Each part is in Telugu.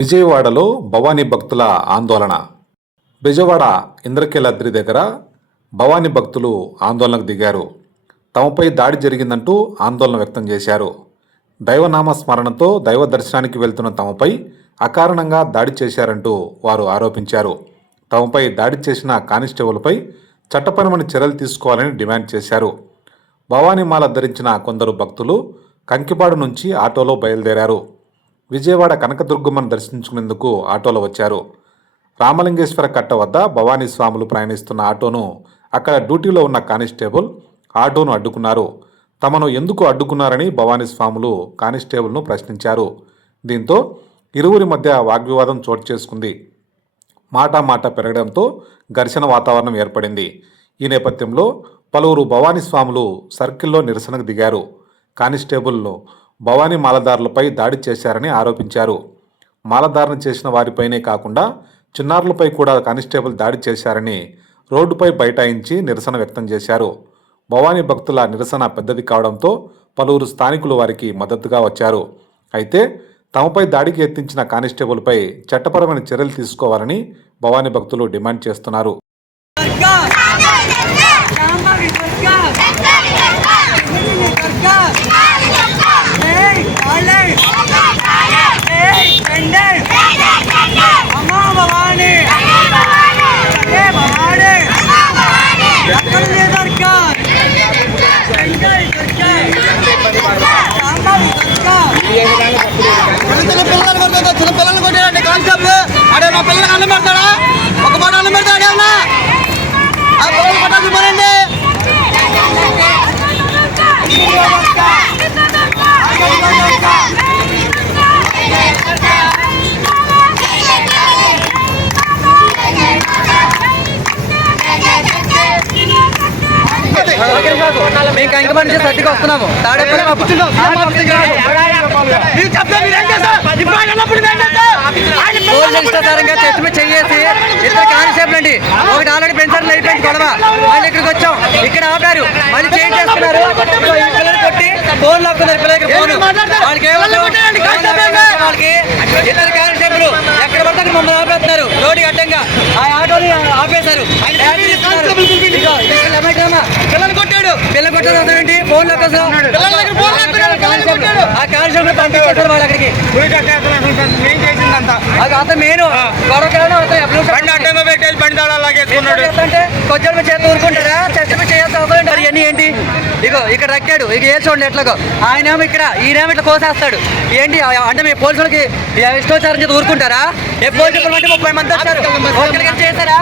విజయవాడలో భవానీ భక్తుల ఆందోళన. బెజవాడ ఇంద్రకీలాద్రి దగ్గర భవానీ భక్తులు ఆందోళనకు దిగారు. తమపై దాడి జరిగిందంటూ ఆందోళన వ్యక్తం చేశారు. దైవనామ స్మరణతో దైవ దర్శనానికి వెళ్తున్న తమపై అకారణంగా దాడి చేశారంటూ వారు ఆరోపించారు. తమపై దాడి చేసిన కానిస్టేబుల్పై చట్టపరమైన చర్యలు తీసుకోవాలని డిమాండ్ చేశారు. భవానీ మాల ధరించిన కొందరు భక్తులు కంకిపాడు నుంచి ఆటోలో బయలుదేరారు. విజయవాడ కనకదుర్గమ్మను దర్శించుకునేందుకు ఆటోలో వచ్చారు. రామలింగేశ్వర కట్ట వద్ద భవానీ స్వాములు ప్రయాణిస్తున్న ఆటోను అక్కడ డ్యూటీలో ఉన్న కానిస్టేబుల్ ఆటోను అడ్డుకున్నారు. తమను ఎందుకు అడ్డుకున్నారని భవానీ స్వాములు కానిస్టేబుల్ను ప్రశ్నించారు. దీంతో ఇరువురి మధ్య వాగ్వివాదం చోటు చేసుకుంది. మాట పెరగడంతో ఘర్షణ వాతావరణం ఏర్పడింది. ఈ నేపథ్యంలో పలువురు భవానీ స్వాములు సర్కిల్లో నిరసనకు దిగారు. కానిస్టేబుల్ను భవానీ మాలదారులపై దాడి చేశారని ఆరోపించారు. మాలధారణ చేసిన వారిపైనే కాకుండా చిన్నారులపై కూడా కానిస్టేబుల్ దాడి చేశారని రోడ్డుపై బైఠాయించి నిరసన వ్యక్తం చేశారు. భవానీ భక్తుల నిరసన పెద్దది కావడంతో పలువురు స్థానికులు వారికి మద్దతుగా వచ్చారు. అయితే తమపై దాడికి యత్నించిన కానిస్టేబుల్పై చట్టపరమైన చర్యలు తీసుకోవాలని భవానీ భక్తులు డిమాండ్ చేస్తున్నారు. చిన్న పిల్లలు కొట్టారండి కానిస్టేబుల్. అడే మా పిల్లలకు అన్నం పెడతాడా? ఒక మాట అన్నం పెడతాడు ఏమన్నా? ఆ పిల్లలు కొట్టాల్సి పోనండి. మేము కంకిపాడు నుంచి సర్దికి వస్తున్నాము. ఇష్టాధారంగా చెట్టు మీద చేసి ఇద్దరు కానిస్టేబుల్ అండి. ఒకటి ఆల్రెడీ పెన్షన్ అయిపోయింది గొడవ. మళ్ళీ ఇక్కడికి వచ్చాం. ఇక్కడ ఆపారు. మళ్ళీ చేంజ్ చేస్తున్నారు. పిల్లలు కొట్టి ఫోన్ లాక్కున్నారు. పిల్లలకి ఫోన్ వాళ్ళకి వాళ్ళకి ఇద్దరు కానిస్టేబుల్ ఎక్కడ పడితే మమ్మల్ని ఆపేస్తున్నారు. రోడ్డు అడ్డంగా ఆ ఆటోని ఆపేశారు. పిల్లలు కొట్టాడు. పిల్లలు కొట్టాడు. ఫోన్ లాక్కేసారు. ఆ కానిస్టేబుల్ పంపించారు వాళ్ళ అక్కడికి. అతను మెయిన్ కొంచెం చేత ఊరుకుంటారా? చెస్ట్ మీద చేయాల్సి ఇవన్నీ ఏంటి? ఇగో ఇక్కడ రక్కాడు. ఇక ఏ చూడండి ఎట్లాగో. ఆయనేమో ఇక్కడ ఈయనేమో ఇట్లా కోసేస్తాడు. ఏంటి అంటే మీ పోలీసులకి ఇష్టోచారం చేత ఊరుకుంటారా? ఏ పోలీసులు అంటే 30 మంది వచ్చారు. ఒకరికి చేశారా?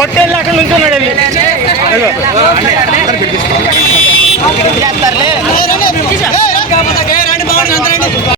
కొట్టేళ్ళు అక్కడ నుంచి ఉన్నాడు.